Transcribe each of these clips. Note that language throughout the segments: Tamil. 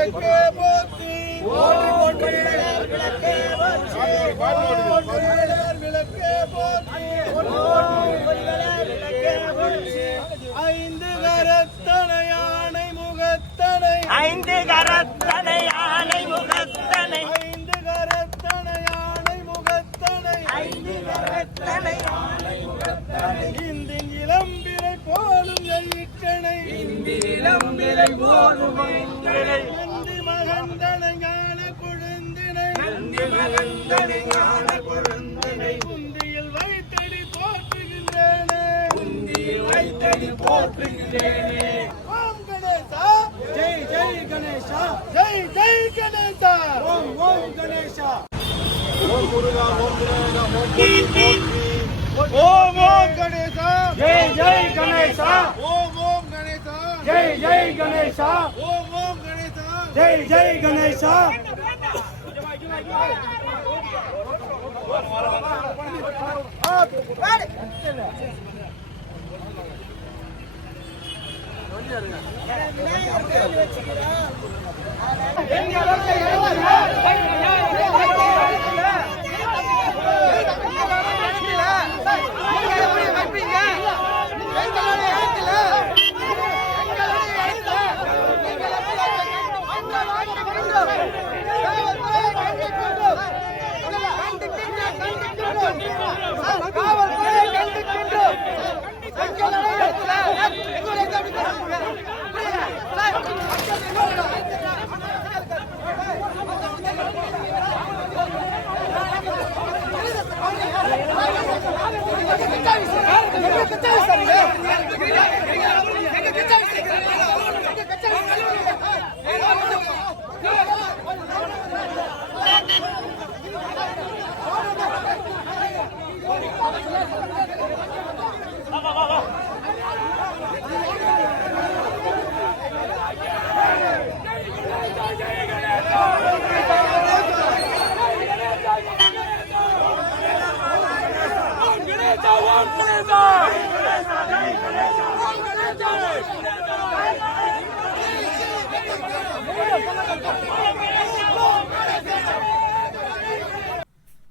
விளக்கே போற்றி விளக்கே போற்றி ஐந்து கரத்தனை யானை முகத்தனை ஐந்து கரத்தனை யானை முகத்தனை ஐந்து கரத்தனை யானை முகத்தனை ஐந்து கரத்தனை யானை முகத்தனை இந்தின் இளம்பிரை போலும் எயிற்றனை இந்தின் இளம்பிரை போலும் எயிற்றனை நந்தி மகந்தனை ஞான கொழுந்தினை நந்தி மகந்தனை ஞான கொழுந்தினை குந்தியில் வைத்தடி போற்றுகின்றேனே குந்தியில் வைத்தடி போற்றுகின்றேனே. ஓம் கணேசா ஜெய் ஜெய் கணேசா, ஜெய் ஜெய் கணேசா. ஓம் ஓம் கணேசா. ஓம் முருகா ஓம் விநாயகா ஓம் போற்றி போற்றி. ஓம் ஓம் கணேசா ஜெய் ஜெய் கணேசா, ஓம் ஓம் கணேசா ஜெய் ஜெய் கணேசா, ஓம் ஓம் கணேசா. ஜெய் ஜெய் கணேசா.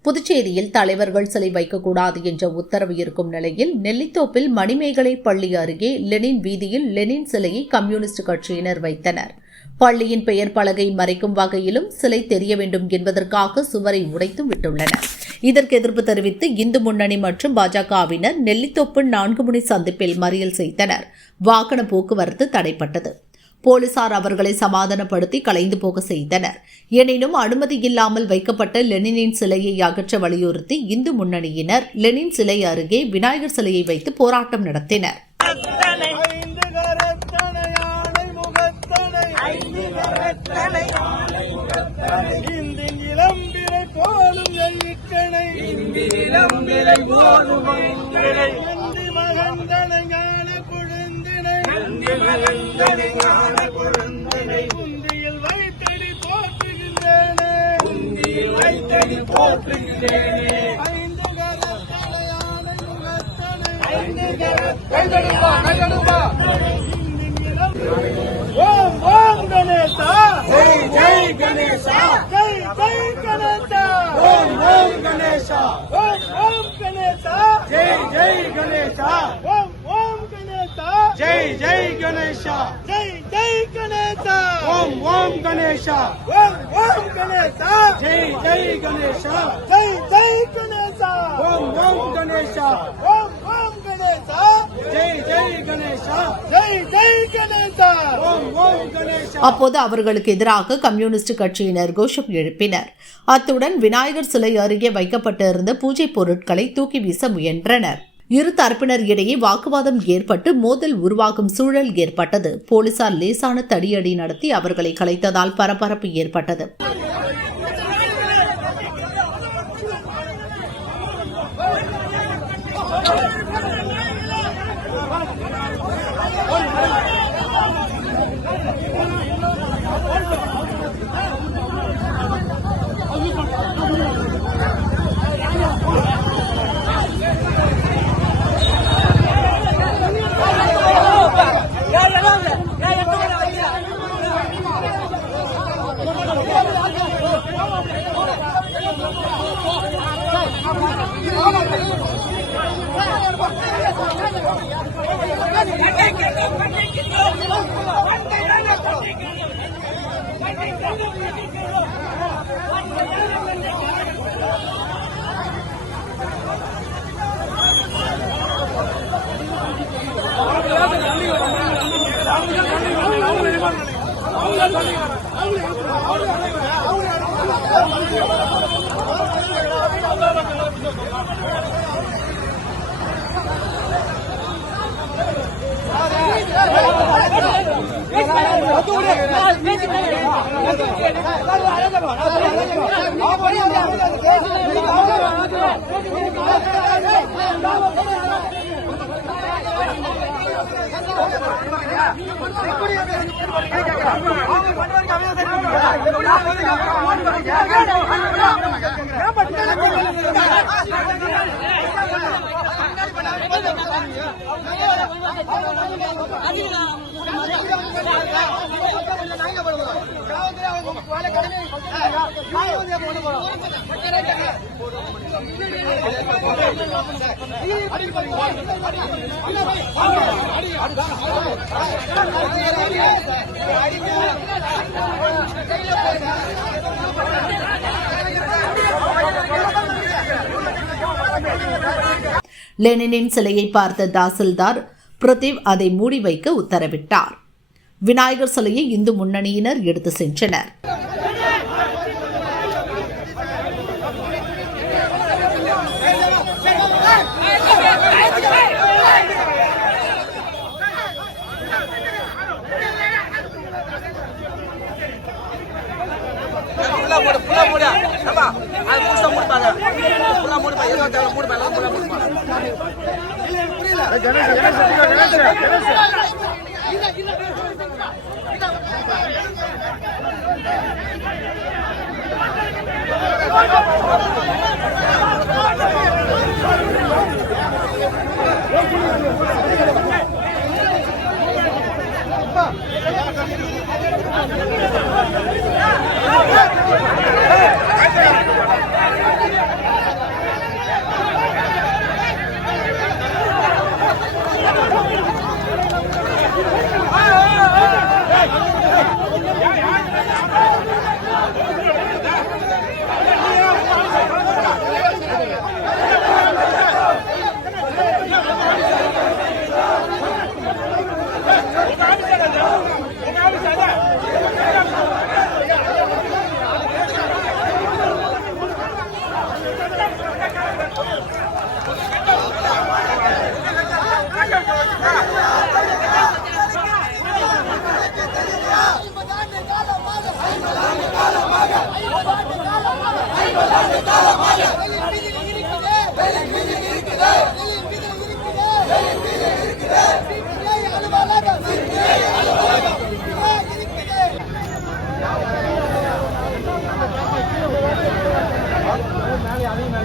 புதுச்சேரியில் தலைவர்கள் சிலை வைக்கக்கூடாது என்ற உத்தரவு இருக்கும் நிலையில் நெல்லித்தோப்பில் மணிமேகலை பள்ளி அருகே லெனின் வீதியில் லெனின் சிலையை கம்யூனிஸ்ட் கட்சியினர் வைத்தனர். பள்ளியின் பெயர் பலகை மறைக்கும் வகையிலும் சிலை தெரிய வேண்டும் என்பதற்காக சுவரை உடைத்தும் விட்டுள்ளனர். இதற்கு எதிர்ப்பு தெரிவித்து இந்து முன்னணி மற்றும் பாஜகவினர் நெல்லித்தோப்பு 4 முனை சந்திப்பில் மறியல் செய்தனர். வாகன போக்குவரத்து தடைப்பட்டது. போலீசார் அவர்களை சமாதானப்படுத்தி கலைந்து போக செய்தனர். எனினும் அனுமதி இல்லாமல் வைக்கப்பட்ட லெனினின் சிலையை அகற்ற வலியுறுத்தி இந்து முன்னணியினர் லெனின் சிலை அருகே விநாயகர் சிலையை வைத்து போராட்டம் நடத்தினர். ஐந்து கரத்தனை யானை முகத்தனை இந்தின் இளம்பிரை போலும் எயிற்றனை நந்தி மகந்தனை ஞான கொழுந்தினை குந்தியில் வைத்தடி போற்றுகின்றேனே ஐந்து கரத்தனை யானை முகத்தனை ஓம் ஓம் கணேசா ஜெய் ஜெய் கணேசா, ஜெய் ஜெய் கணேசா. ஓம் ஓம் கணேசா, ஓம் ஓம் கணேசா ஜெய் ஜெய் கணேசா, ஓம் ஓம் கணேசா ஜெய் ஜெய் கணேசா, ஜெய் ஜெய் கணேசா. ஓம் ஓம் கணேசா, ஓம் ஓம் கணேசா ஜெய் ஜெய் கணேசா, ஜெய் ஜெய் கணேசா. ஓம் ஓம் கணேசா, ஓம் ஓம் கணேசா ஜெய் ஜெய் கணேசா, ஜெய் ஜெய் கணேசா. ஓம் ஓம் கணேசா. அப்போது அவர்களுக்கு எதிராக கம்யூனிஸ்ட் கட்சியினர் கோஷம் எழுப்பினர். அத்துடன் விநாயகர் சிலை அருகே வைக்கப்பட்டிருந்த பூஜை பொருட்களை தூக்கி வீச முயன்றனர். இரு தரப்பினர் இடையே வாக்குவாதம் ஏற்பட்டு மோதல் உருவாகும் சூழல் ஏற்பட்டது. போலீசார் லேசான தடியடி நடத்தி அவர்களை கலைத்ததால் பரபரப்பு ஏற்பட்டது. லெனினின் சிலையை பார்த்த தாசில்தார் பிரதீப் அதை மூடி வைக்க உத்தரவிட்டார். விநாயகர் சிலையை இந்து முன்னணியினர் எடுத்து சென்றனர்.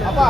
ஆமா